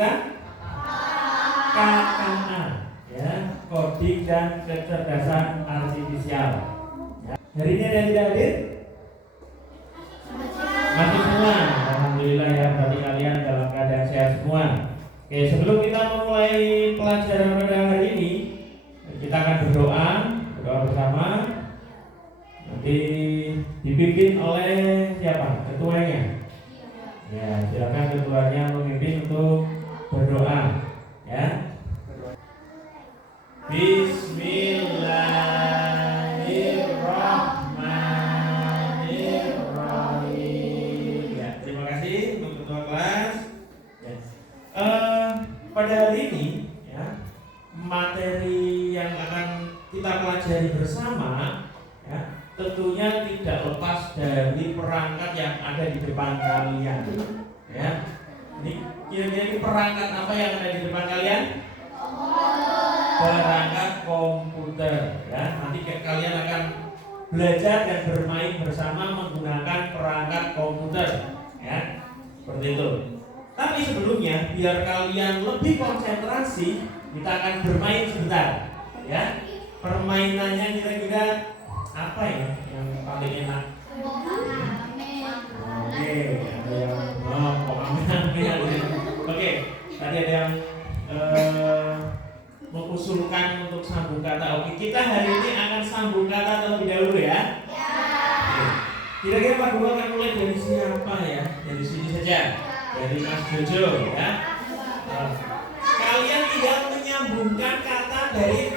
kita? KKA, ya, Kodik dan Kecerdasan Artifisial. Ya. Hari ini ada yang tidak hadir? Masih semua, alhamdulillah ya, berarti kalian dalam keadaan sehat semua. Oke, sebelum kita memulai pelajaran pada hari ini, kita akan berdoa bersama. Nanti dipimpin oleh siapa? Ketuanya. Ya, silakan ketuanya memimpin untuk berdoa. Ya. Bismillahirrahmanirrahim. Ya, terima kasih untuk ketua kelas. Ya. Pada hari ini, ya, materi yang akan kita pelajari bersama, ya, tentunya tidak lepas dari perangkat yang ada di depan kalian. Ya, ini perangkat apa yang ada di depan kalian? Perangkat komputer. Ya, nanti kalian akan belajar dan bermain bersama menggunakan perangkat komputer. Ya, seperti itu. Tapi sebelumnya, biar kalian lebih konsentrasi, kita akan bermain sebentar. Ya, permainannya kira-kira apa ya yang paling enak? Oke, ada yang Oke, tadi ada yang mengusulkan untuk sambung kata. Oke, kita hari ini akan sambung kata terlebih dahulu ya. Oke. Kira-kira Pak Guru akan mulai dari siapa ya? Dari sini saja, dari Mas Jojo ya. Kalian tinggal menyambungkan kata dari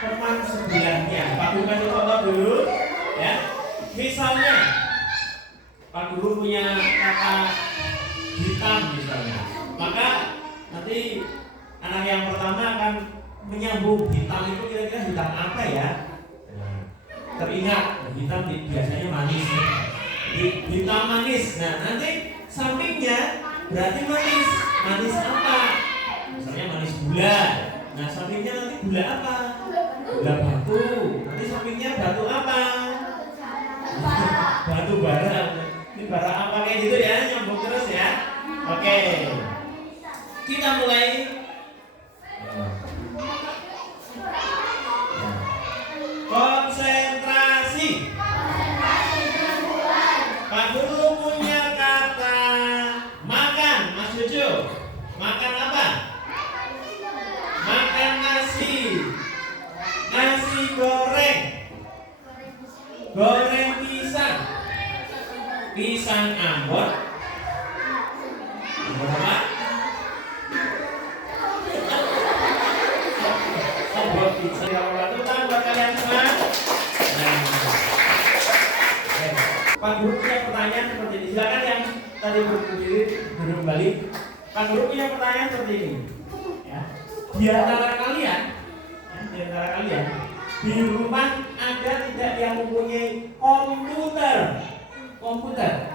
teman sebelahnya. Pak Guru kasih contoh dulu ya. Misalnya Pak Guru punya kata hitam misalnya, maka nanti anak yang pertama akan menyambung hitam itu kira-kira hitam apa ya? Teringat hitam biasanya manis. Hitam manis. Nah, nanti sampingnya berarti manis. Manis apa? Misalnya manis gula. Nah, sampingnya nanti gula apa? Gula batu. Nanti sampingnya batu apa? Batu bara. Ini bara apa kayak gitu ya, nyambung terus ya. Oke. Kita mulai. Konsentrasi. Pak Guru punya kata makan, Mas Jojo. Makan apa? Makan nasi. Nasi goreng. Goreng pisang. Pisang Ambon. Ambon apa? Ambon pisang. Kalau tahu buat kalian semua. Pak Guru punya pertanyaan seperti ini. Silakan yang tadi berdiri duduk kembali. Pak Guru punya pertanyaan seperti ini. Ya. Di antara kalian, di rumah ada tidak yang mempunyai komputer? Komputer.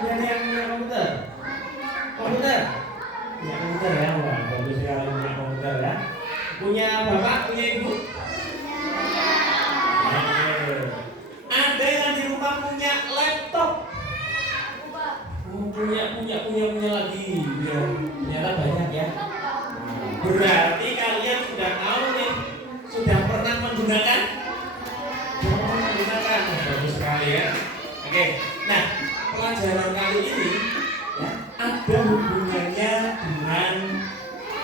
Ada yang punya komputer? Komputer? Punya komputer ya, wah bagus sekali punya komputer ya. Punya bapak, punya ibu? Ada yang di rumah punya laptop? Punya lagi. Ya, ternyata banyak ya. Berarti kalian sudah tahu nih, sudah pernah menggunakan? Bagus sekali ya. Oke, nah pelajaran kali ini ya, ada hubungannya dengan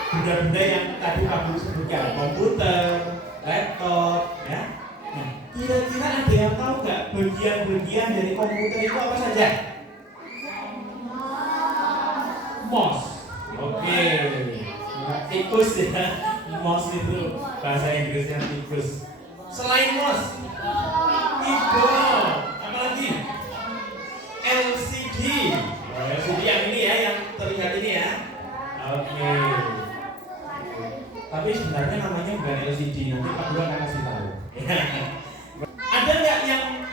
benda-benda yang tadi Pak Guru sebutkan, komputer, laptop, ya. Nah, kira-kira ada yang tahu nggak bagian-bagian dari komputer itu apa saja? Mouse. Oke. Tikus ya. Mouse itu bahasa Inggrisnya tikus. Selain mouse, keyboard, apa lagi? LCD. LCD yang ini ya, yang terlihat ini ya. Oke. Tapi sebenarnya namanya bukan LCD, nanti Pak Guru akan kasih tahu. Ada nggak yang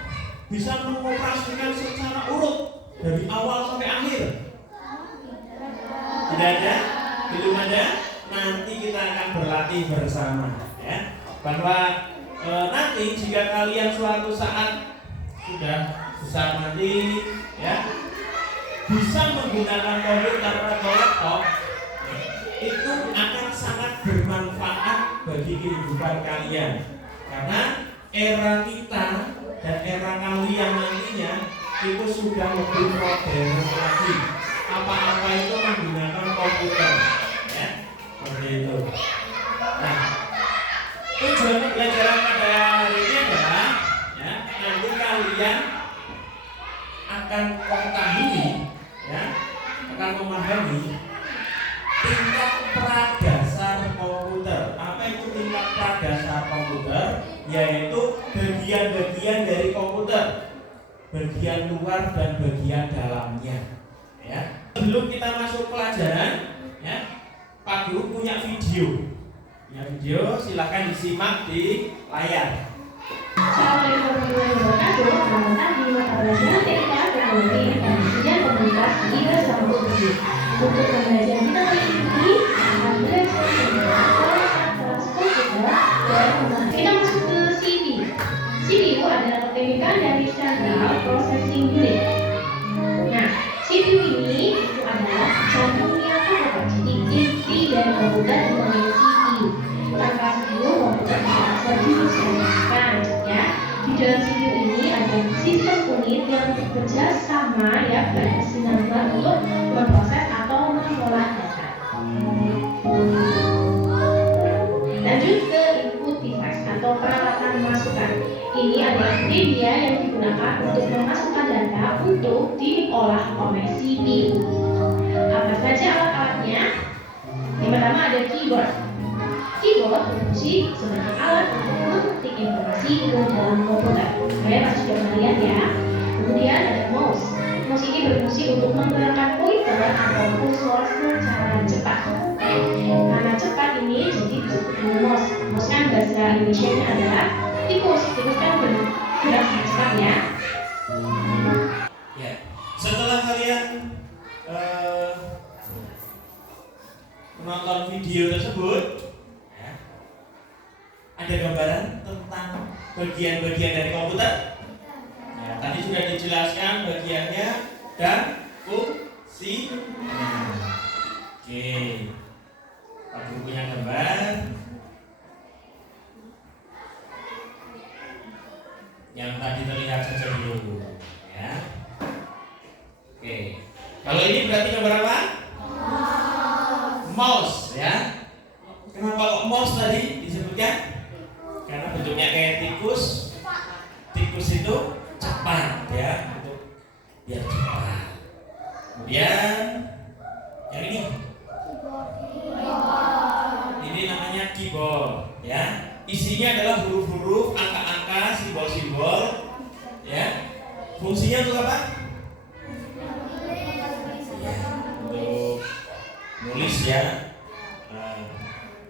bisa mengoperasikan secara urut dari awal sampai akhir? Tidak ada? Belum ada? Nanti kita akan berlatih bersama ya. Bahwa nanti jika kalian suatu saat sudah besar nanti ya, bisa menggunakan komputer atau laptop itu akan sangat bermanfaat bagi kehidupan kalian, karena era kita dan era kalian nantinya itu sudah lebih modern lagi. Apa-apa itu menggunakan komputer, ya, seperti itu. Nah, tujuan pembelajaran pada hari ini adalah, ya, nanti kalian akan mengetahui, ya, akan memahami tingkat pradasar komputer. Apa itu tingkat pradasar komputer? Yaitu bagian-bagian dari komputer, bagian luar dan bagian dalamnya. Ya. Sebelum kita masuk pelajaran, ya, Pak Guru punya video. Ya, video silakan disimak di layar. Assalamualaikum warahmatullahi wabarakatuh. Selamat di mata pelajaran TK Teknologi Informasi dan Komunikasi bersama Bu Putri. Untuk pembelajaran kita kali ini akan belajar tentang kelas komputer dan kita masuk ke CPU. CPU adalah kepemilikan dari Central Processing Unit. Nah, CPU ini itu adalah jantungnya komputer. Jadi inti dari komputer namanya CPU. Tanpa CPU komputer tidak bisa dijalankan, ya. Di dalam CPU ini ada sistem unit yang bekerja sama, ya, berkesinambungan untuk memproses atau mengolah data. Lanjut ke input device atau peralatan masukan. Ini adalah media yang digunakan untuk memasukkan data untuk diolah oleh CPU. Apa saja alat-alatnya? Yang pertama ada keyboard. Keyboard berfungsi sebagai alat untuk mengetik informasi ke dalam komputer. Kalian pasti sudah pernah lihat, ya. Kemudian ada mouse. Mouse ini berfungsi untuk menggerakkan pointer atau kursor secara cepat. Karena cepat ini jadi disebut dengan mouse. Mouse kan bahasa Indonesia-nya adalah tikus. Tikus kan bergerak sangat cepat, ya. Ya. Setelah kalian menonton video tersebut, ada gambaran tentang bagian-bagian dari komputer. Ya, tadi sudah dijelaskan bagiannya dan fungsinya. Oke, Pak Guru punya gambar. Yang tadi terlihat saja dulu, ya. Oke, kalau ini berarti gambar apa? Mouse, ya. Kenapa kok mouse tadi disebutnya? Karena bentuknya kayak tikus. Tikus itu cepat, ya, untuk biar cepat. Kemudian yang ini namanya keyboard, ya. Isinya adalah huruf-huruf, angka-angka, simbol-simbol, ya. Fungsinya untuk apa? Ya, untuk nulis, ya.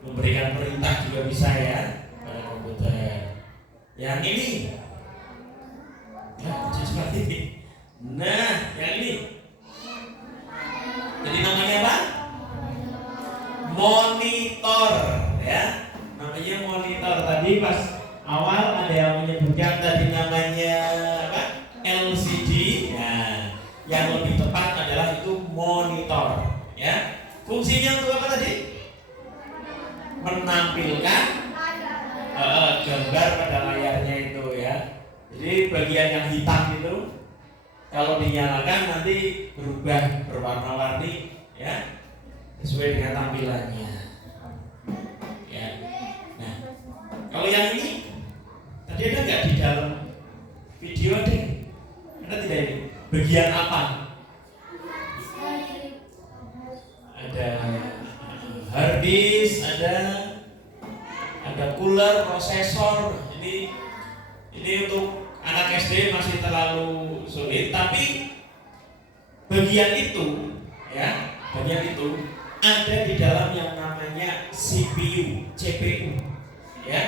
Memberikan perintah juga bisa, ya, pada komputer. Yang ini, nah, seperti ini. Nah, yang ini, jadi namanya apa? Monitor, ya. Namanya monitor. Tadi pas awal ada yang menyebutkan tadi namanya apa? LCD. Nah, yang lebih tepat adalah itu monitor, ya. Fungsinya untuk apa tadi? Menampilkan gambar pada layarnya itu, ya. Jadi bagian yang hitam itu kalau dinyalakan nanti berubah berwarna-warni, ya, sesuai dengan tampilannya, ya. Nah, kalau yang ini tadi ada nggak di dalam video ada? Ada tidak ini? Bagian apa? Ada hard disk, ada cooler, prosesor. Ini untuk anak SD masih terlalu sulit, tapi bagian itu, ya, bagian itu ada di dalam yang namanya CPU, CPU, ya.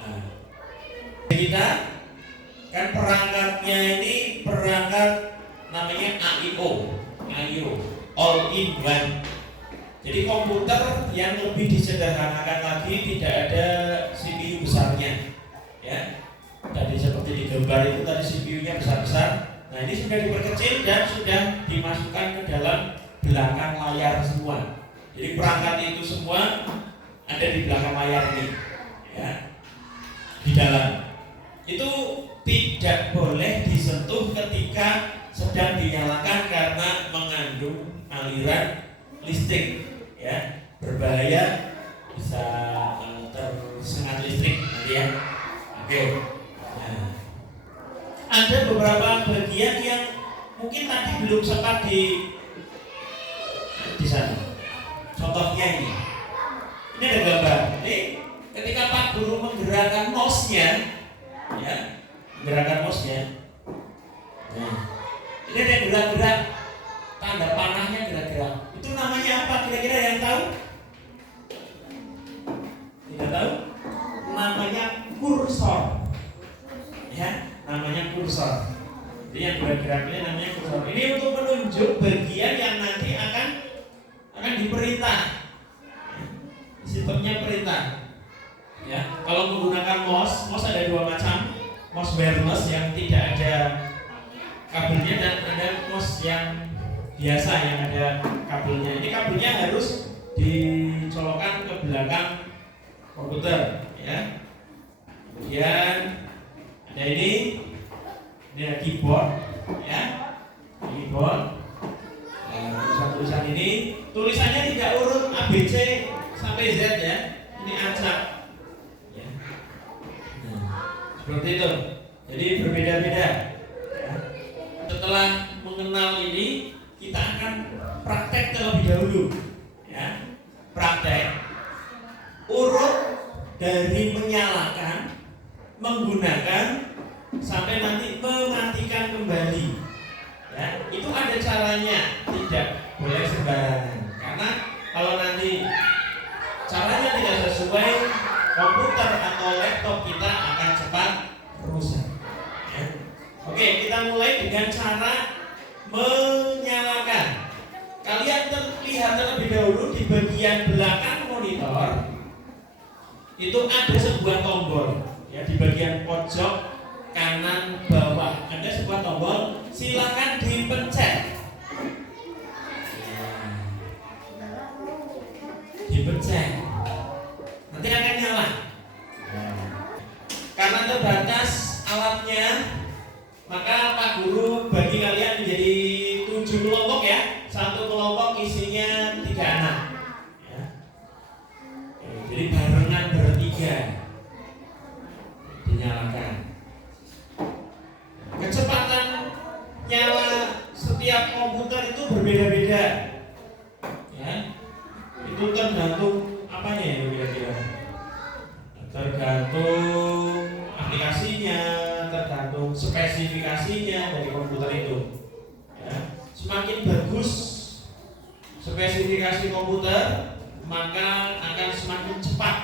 Nah, kita kan perangkatnya ini perangkat namanya AIO, all in one. Jadi komputer yang lebih disederhanakan lagi, tidak ada CPU besarnya, ya. Tadi seperti di gambar itu tadi CPU-nya besar-besar, Nah ini sudah diperkecil dan sudah dimasukkan ke dalam belakang layar semua. Jadi perangkat itu semua ada di belakang layar ini, ya, di dalam. Itu tidak boleh disentuh ketika sedang dinyalakan karena mengandung aliran listrik, ya, berbahaya, bisa tersengat listrik nanti ya. Oke. Nah, ada beberapa bagian yang mungkin tadi belum sempat di sana. Contohnya ini ada gambar. Ini ketika Pak Guru menggerakkan mouse-nya, ya, menggerakkan mouse-nya. Nah, ini ada gerak-gerak, tanda panahnya gerak-gerak. Itu namanya apa? Kira-kira yang tahu? Tidak tahu? Namanya kursor. Ya, namanya kursor. Jadi yang gerak-gerak ini namanya kursor. Ini untuk menunjuk bagian yang nanti akan diperintah. Sistemnya perintah. Ya, kalau menggunakan mouse ada dua macam. Mouse wireless yang tidak ada kabelnya dan ada mouse yang biasa yang ada kabelnya. Ini kabelnya harus dicolokkan ke belakang komputer, ya. Kemudian ada ini ada keyboard, ya, keyboard. Tulisan ini tulisannya tidak urut ABC sampai Z, ya. Ini acak, ya. Nah, seperti itu. Jadi berbeda-beda. Ya. Setelah mengenal ini, kita akan praktek terlebih dahulu, ya. Praktek urut dari menyalakan, menggunakan sampai nanti mematikan kembali, ya. Itu ada caranya, tidak boleh sembarangan. Karena kalau nanti caranya tidak sesuai, komputer atau laptop kita akan cepat rusak, ya. Oke, kita mulai dengan cara menyalakan. Kalian lihat terlebih dahulu di bagian belakang monitor itu ada sebuah tombol, ya, di bagian pojok kanan bawah ada sebuah tombol, silakan dipencet. Dipencet, nanti akan nyala. Karena terbatas alatnya, maka Pak Guru bagi kalian menjadi 7 kelompok, ya. Satu kelompok isinya 3 anak, ya. Jadi barengan bertiga dinyalakan. Kecepatan nyala setiap komputer itu berbeda-beda, ya. Itu tergantung apanya ya kira-kira? Tergantung aplikasinya, tergantung spesifikasinya dari komputer itu, ya. Semakin bagus spesifikasi komputer, maka akan semakin cepat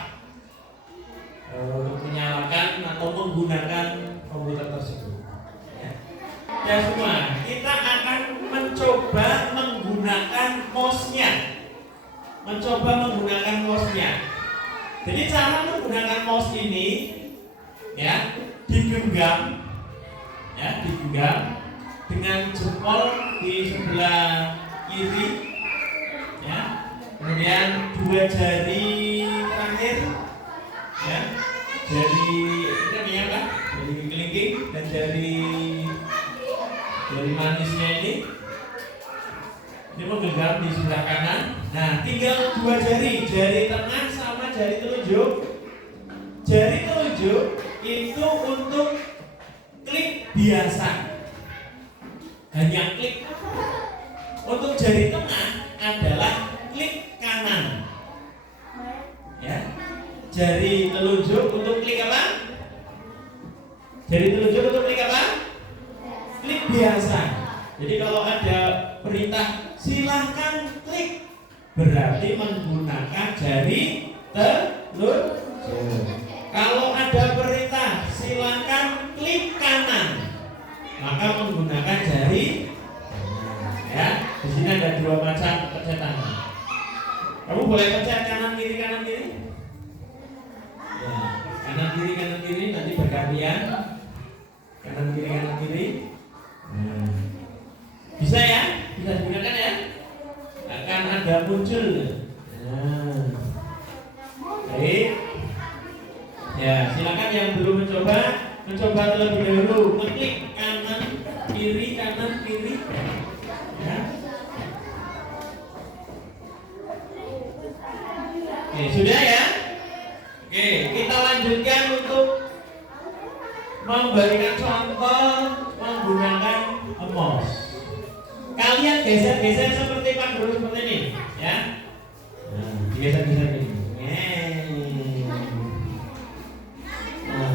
menyalakan atau menggunakan komputer tersebut, ya. Ya semua, kita akan mencoba menggunakan mouse-nya. Jadi cara menggunakan mouse ini, ya, digenggam, ya, digenggam dengan jempol di sebelah kiri, ya. Kemudian 2 jari terakhir, ya, jari ini namanya apa? Jari kelingking dan jari manisnya ini menggenggam di sebelah kanan. Nah, tinggal 2 jari, jari tengah sama jari telunjuk. Jari telunjuk itu untuk klik biasa, hanya klik. Untuk jari tengah adalah klik kanan, ya. Jari telunjuk untuk klik apa? Jari telunjuk untuk klik apa? Klik biasa. Jadi kalau ada perintah silahkan klik, berarti menggunakan jari telunjuk. Kalau ada perintah silahkan klik kanan, maka menggunakan jari, ya. Di sini ada 2 macam pencetan. Kamu boleh pencet kanan kiri ya. Kanan kiri nanti bergantian. Kanan kiri. Nah, bisa ya? Bisa digunakan ya? Akan ada muncul. Nah, baik. Ya, silakan yang belum mencoba terlebih dahulu. Klik kanan kiri. Ya. Oke, sudah ya? Oke, kita lanjutkan untuk memberikan contoh menggunakan mouse. Kalian geser-geser seperti Pak Guru seperti ini, ya. Nah, geser-geser ini. Nah,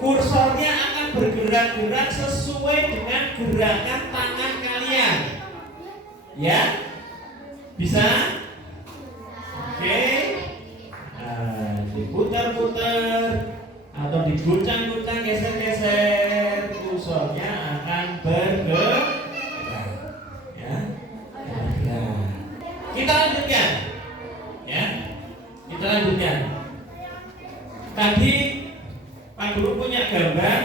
kursornya akan bergerak-gerak sesuai dengan gerakan tangan kalian, ya. Bisa? Oke. Nah, diputar-putar atau diguncang-guncang, geser-geser, kursornya akan bergerak, ya. Kita lanjutkan, ya. Kita lanjutkan. Tadi Pak Guru punya gambar.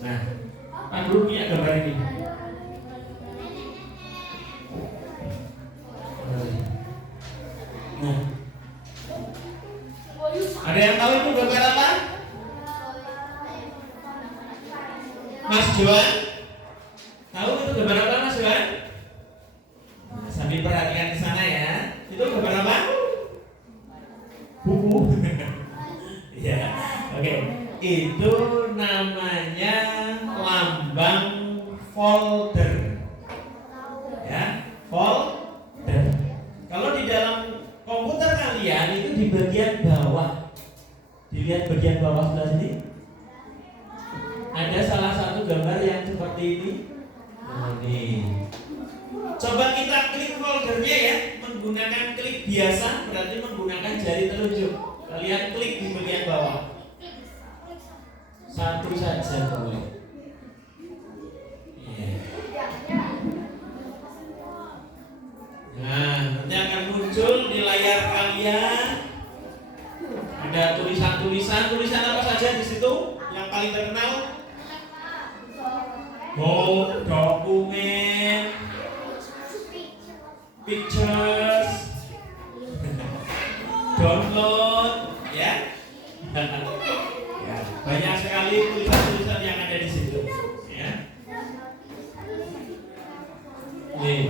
Nah, Pak Guru punya gambar ini. Nah, ada yang tahu itu gambar apa? Mas Johan? Tahu itu gambar apa, Mas Johan? Nah, sambil perhatikan ke sana ya. Itu gambar apa? Buku. Ya, oke. Itu namanya lambang folder. Ya, folder. Kalau di dalam komputer kalian itu di bagian bawah. Dilihat bagian bawah sebelah sini. Ada salah satu gambar yang seperti ini. Nah, ini. Coba kita klik foldernya ya, menggunakan klik biasa, berarti menggunakan jari telunjuk. Kalian klik di bagian bawah. Satu saja boleh. Yeah. Nah, nanti akan muncul di layar kalian. Ada tulisan apa saja di situ? Yang paling terkenal? Dokumen, pictures, download, ya. Ya, banyak sekali tulisan-tulisan yang ada di situ, ya. Nih,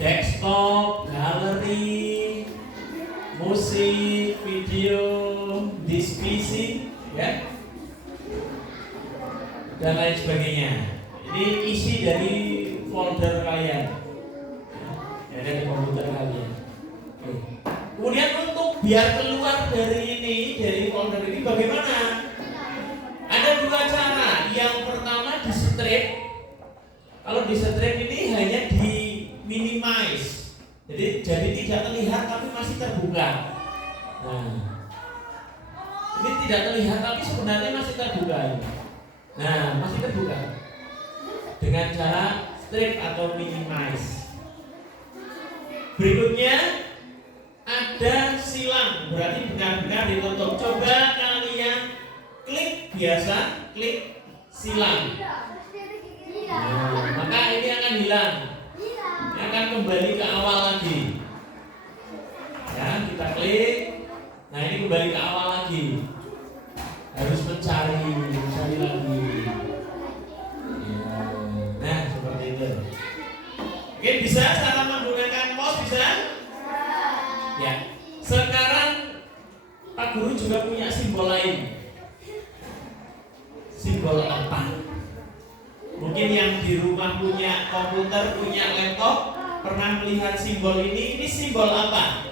desktop, galeri, musik, video, disk PC, ya, dan lain sebagainya. Ini isi dari folder kalian, ya, dari komputer kalian. Kemudian untuk biar keluar dari folder ini bagaimana? Ada dua cara. Yang pertama di strip. Kalau di strip ini hanya di minimize, jadi tidak terlihat tapi masih terbuka. Nah, ini tidak terlihat tapi sebenarnya masih terbuka. Nah, masih terbuka dengan cara strip atau minimize. Berikutnya ada silang, berarti benar-benar ditutup. Coba kalian klik biasa, klik silang. Nah, maka ini akan hilang. Ini akan kembali ke awal lagi. Ya, kita klik. Nah, ini kembali ke awal lagi. Harus mencari lagi. Ya. Nah, seperti itu. Oke, bisa cara menggunakan mouse bisa? Ya. Sekarang Pak Guru juga punya simbol lain. Simbol apa? Mungkin yang di rumah punya komputer, punya laptop, pernah melihat simbol ini. Ini simbol apa?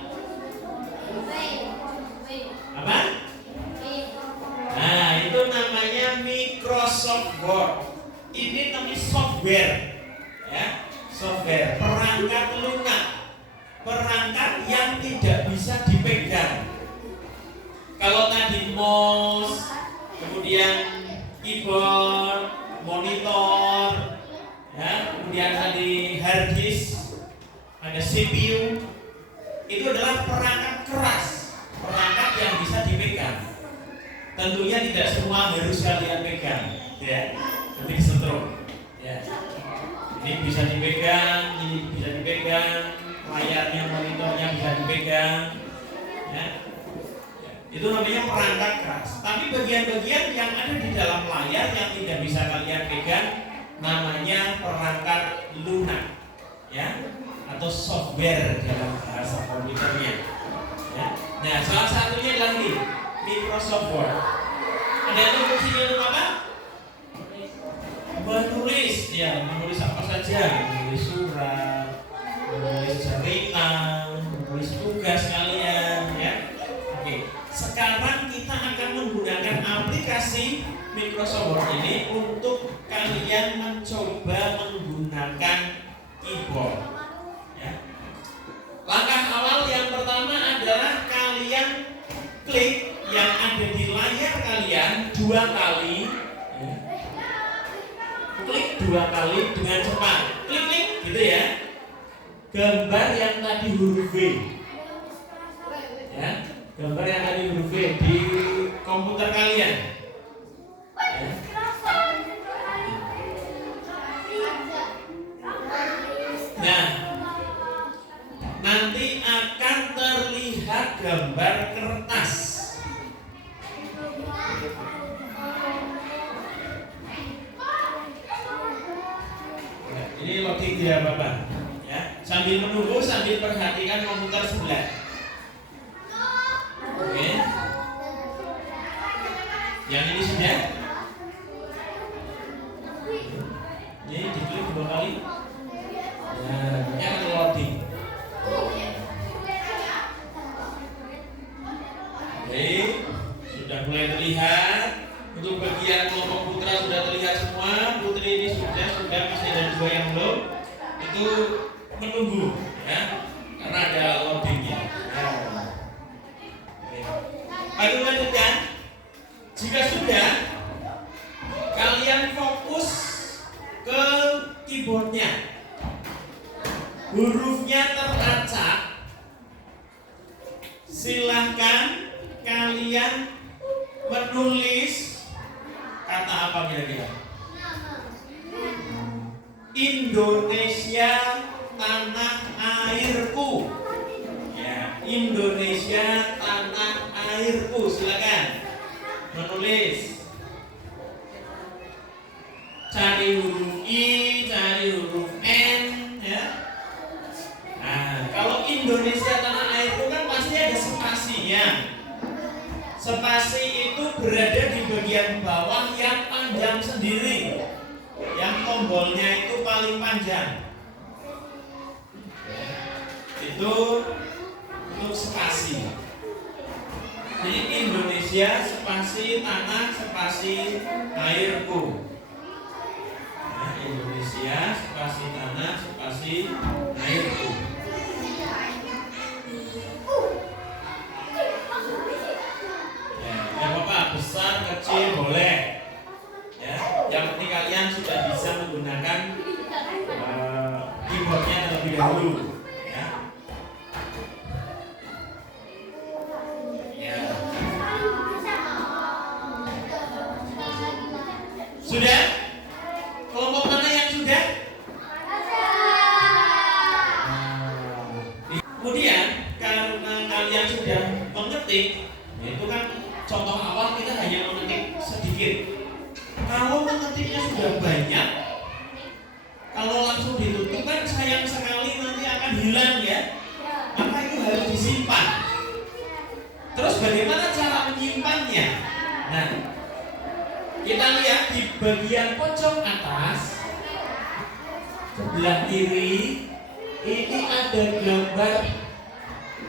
Apa? Nah, itu namanya Microsoft Word. Ini namanya software, ya, software, perangkat lunak, perangkat yang tidak bisa dipegang. Kalau tadi mouse, kemudian keyboard, monitor, ya, kemudian tadi hard disk, ada CPU, itu adalah perangkat keras, perangkat yang bisa dipegang. tentunya tidak semua harus kalian pegang, ya. Nanti disetrum, ya. Ini bisa dipegang, ini bisa dipegang, layarnya, monitornya bisa dipegang, ya. Itu namanya perangkat keras. Tapi bagian-bagian yang ada di dalam layar yang tidak bisa kalian pegang namanya perangkat lunak, ya, atau software dalam bahasa komputernya, ya. Nah, salah satunya adalah ini, Microsoft Word. Ada yang fungsinya untuk apa? Menulis, ya, menulis apa saja, menulis surat, menulis cerita, menulis tugas kalian, ya. Oke, sekarang kita akan menggunakan aplikasi Microsoft Word ini untuk kalian mencoba menggunakan keyboard, ya. Langkah awal yang pertama adalah kalian klik yang ada di layar kalian 2 kali, ya. Klik 2 kali dengan cepat, klik gitu ya, gambar yang tadi huruf V, ya, gambar yang tadi huruf V di komputer kalian, ya. Nah, nanti akan terlihat gambar kertas. Nah, ini loading tidak apa-apa, ya. Sambil menunggu, sambil perhatikan komputer sebelah. Oke. Yang ini sudah. Ini diklik 2 kali. Nah, ini akan loading. Baik, sudah mulai terlihat. Untuk bagian kelompok putra sudah terlihat semua. Putri ini sudah masih ada 2 yang belum. Itu menunggu, ya, karena ada loadingnya. Ayo lanjutkan. Jika sudah, kalian fokus ke keyboardnya. Hurufnya teracak. Silahkan kalian menulis kata apa kira-kira? Indonesia tanah airku. Ya, Indonesia tanah airku. Silakan menulis. Cari huruf I, cari huruf N, ya. Nah, kalau Indonesia tanah airku kan pasti ada spasinya. Spasi itu berada di bagian bawah yang panjang sendiri, yang tombolnya itu paling panjang. Itu untuk spasi. Jadi Indonesia spasi tanah spasi airku. Nah, Indonesia spasi tanah spasi airku. Ya, apa-apa, besar kecil boleh. Ya, yang penting kalian sudah bisa menggunakan keyboardnya terlebih dahulu. Sudah? Kelompok mana yang sudah? Kemudian karena kalian sudah mengetik, itu kan contoh awal kita hanya mengetik sedikit. Kalau mengetiknya sudah banyak, kalau langsung ditutup kan sayang sekali nanti akan hilang, ya. Maka itu harus disimpan. Terus bagaimana cara menyimpannya? Nah, kita lihat di bagian pojok atas sebelah kiri ini ada gambar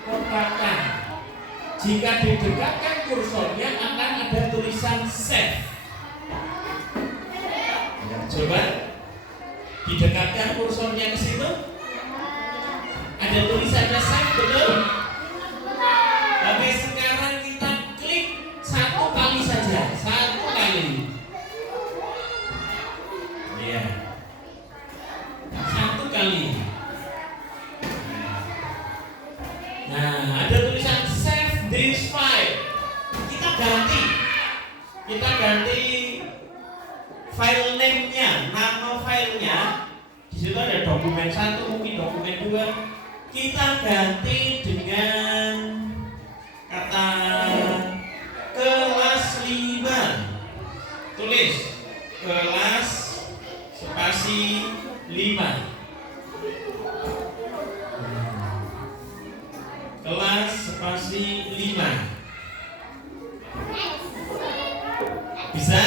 kotakan. Jika didekatkan kursornya akan ada tulisan save. Coba didekatkan kursornya ke situ. Ada tulisannya save, betul? Oke, sekarang kita klik 1 kali saja, 1 kali. Ya, 1 kali. Nah, ada tulisan save this file. Kita ganti. ganti file name-nya, nama filenya. Di situ ada dokumen 1, mungkin dokumen 2. Kita ganti dengan kata kelas 5. Tulis kelas spasi 5. Kelas spasi 5. Bisa?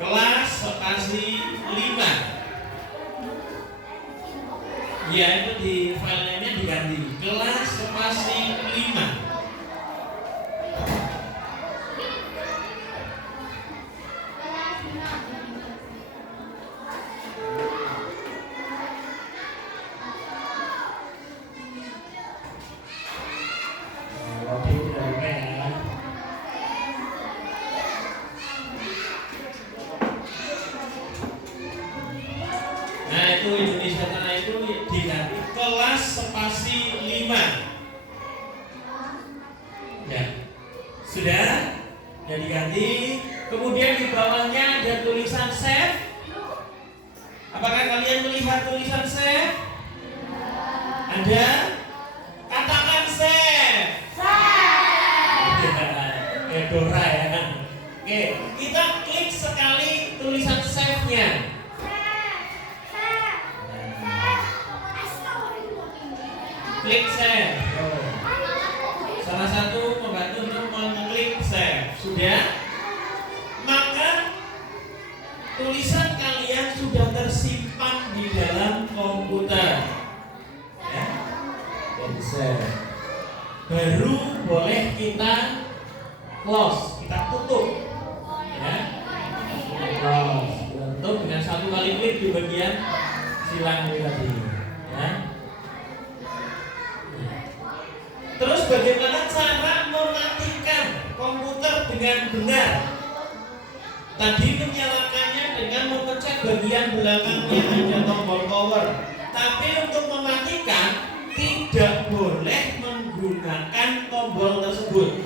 Kelas spasi 5. Ya, itu di file name-nya diganti kelas spasi 5. Nah, itu Indonesia Tanah itu diganti kelas spasi 5. Ya. Sudah? Sudah diganti. Kemudian di bawahnya ada tulisan save. Apakah kalian melihat tulisan save? Ada? Katakan save. Dora ya. Oke, kita klik sekali tulisan save-nya. Klik save. Salah satu membantu untuk mengklik save. Sudah? Maka tulisan kalian sudah tersimpan di dalam komputer. Ya. Dan save. Baru boleh kita close, kita tutup. Ya. Close. Tutup dengan satu kali klik di bagian silang ini tadi. Ya. Terus bagaimana cara mematikan komputer dengan benar? Tadi menyalakannya dengan memencet bagian belakangnya ada tombol power. Tapi untuk mematikan tidak boleh menggunakan tombol tersebut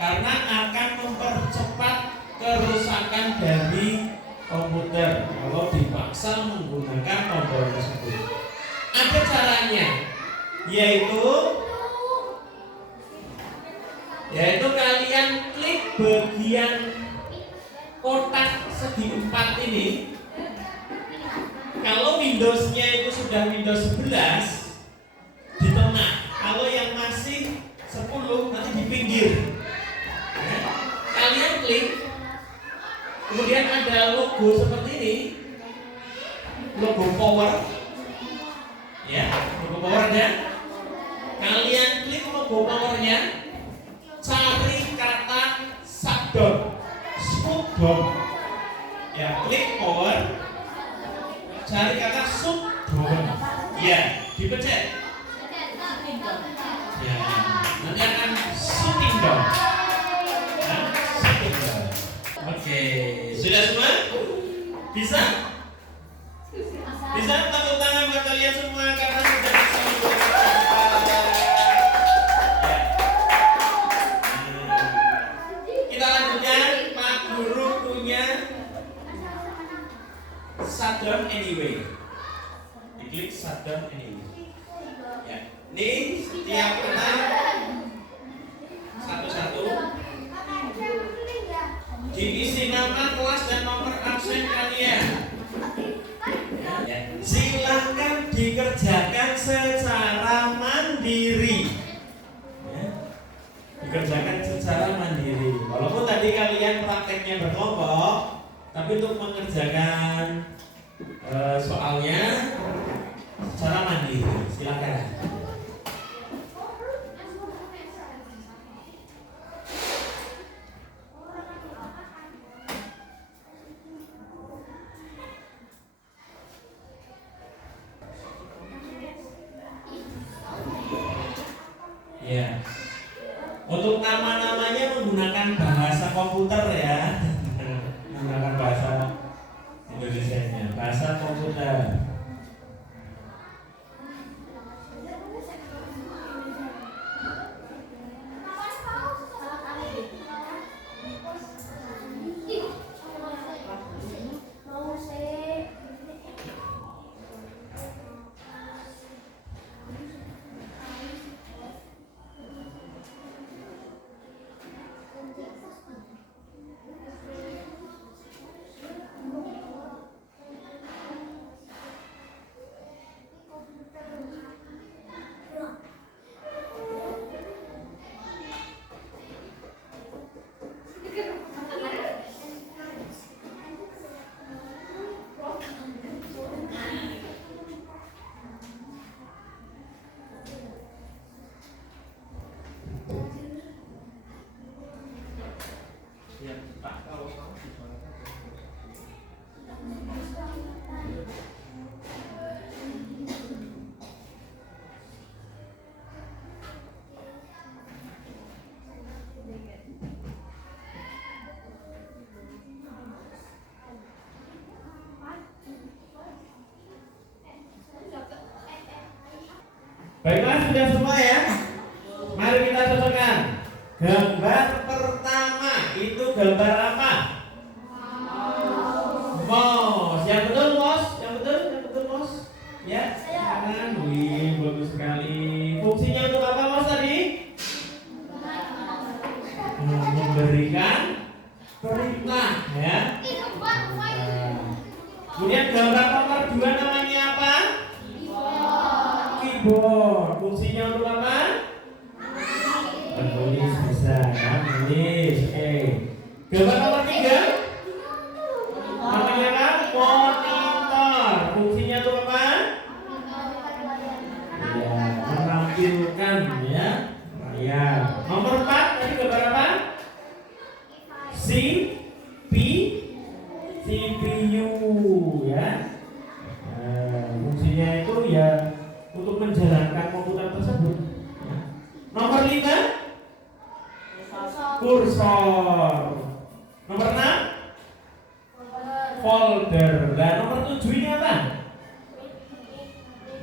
karena akan mempercepat kerusakan dari komputer kalau dipaksa menggunakan tombol tersebut. Ada caranya, yaitu kalian klik bagian kotak segi 4 ini. Kalau Windows-nya itu sudah Windows 11 di tengah, kalau yang masih 10 nanti di pinggir. Ya. Kalian klik, kemudian ada logo seperti ini, logo power. Ya, logo powernya. Kalian klik logo powernya, cari kata shutdown, shutdown. Ya, klik power, cari kata shutdown. Ya, dipencet. Ya, nanti akan shutting down. Nah, shutting down. Oke, sudah semua? Bisa? Bisa? Tepuk tangan buat kalian semua karena sudah bisa menggunakan. Kita lanjutkan. Pak Guru punya shutdown anyway. Diklik shutdown anyway. Ya, ini setiap anak satu-satu diisi nama, kelas dan nomor absen kalian. Ya. Silakan dikerjakan secara mandiri. Ya. Dikerjakan secara mandiri. Walaupun tadi kalian prakteknya berkelompok, tapi untuk mengerjakan soalnya secara mandiri. Silakan. Ya. Untuk nama-namanya menggunakan bahasa komputer ya. Menggunakan bahasa Indonesianya, bahasa komputer. Baiklah, sudah semua ya. Mari kita cocokkan. Gambar pertama itu gambar apa? Mouse. Yang betul, Bos. Yang betul, Bos. Ya. Silakan. Wih, bagus sekali. Fungsinya untuk apa, Bos tadi? Memberikan perintah, ya. Kemudian gambar nomor 2 namanya apa? Keyboard. Fungsinya untuk apa? Menulis bisa, kan? Menulis. Oke. Gambar nomor 3 namanya apa? Monitor. Fungsinya untuk apa? Ya, menampilkan ya layar. Nomor 4 tadi gambar apa? CPU ya. Fungsinya itu ya untuk menjalankan komputer tersebut. Nomor 5 kursor. Nomor 6 folder. Dan nomor 7 ini apa?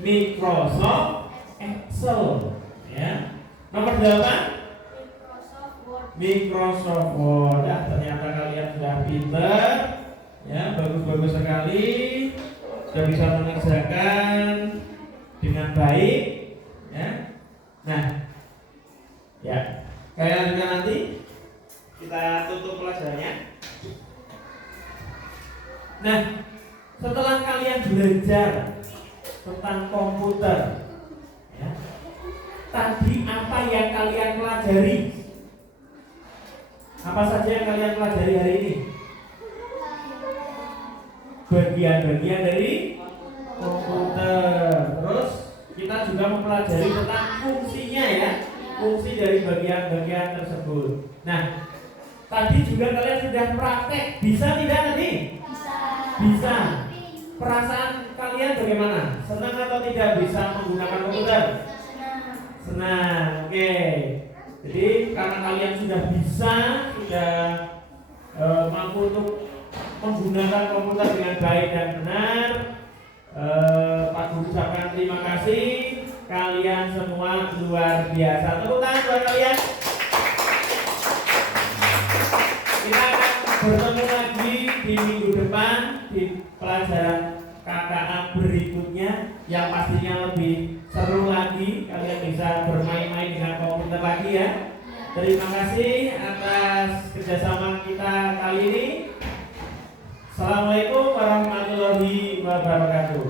Microsoft Excel ya. Nomor 8 Microsoft Word. Ya, ternyata kalian sudah pinter ya, bagus-bagus sekali, sudah bisa mengerjakan dengan baik ya. Nah ya, kayak nanti kita tutup pelajarannya. Nah, setelah kalian belajar tentang komputer ya, tadi apa yang kalian pelajari? Apa saja yang kalian pelajari hari ini? Bagian-bagian dari komputer. Terus kita juga mempelajari tentang fungsinya ya, fungsi dari bagian-bagian tersebut. Nah, tadi juga kalian sudah praktek. Bisa tidak tadi? Bisa. Perasaan kalian bagaimana? Senang atau tidak bisa menggunakan komputer? Senang. Oke. Jadi karena kalian sudah bisa, sudah mampu untuk menggunakan komputer dengan baik dan benar, Pak Guru ucapkan terima kasih. Kalian semua luar biasa. Tepuk tangan buat kalian. Kita akan bertemu lagi di minggu depan di pelajaran KKA berikutnya yang pastinya lebih seru lagi. Kalian bisa bermain-main dengan komputer lagi ya. Terima kasih atas kerjasama kita kali ini. Assalamualaikum warahmatullahi wabarakatuh.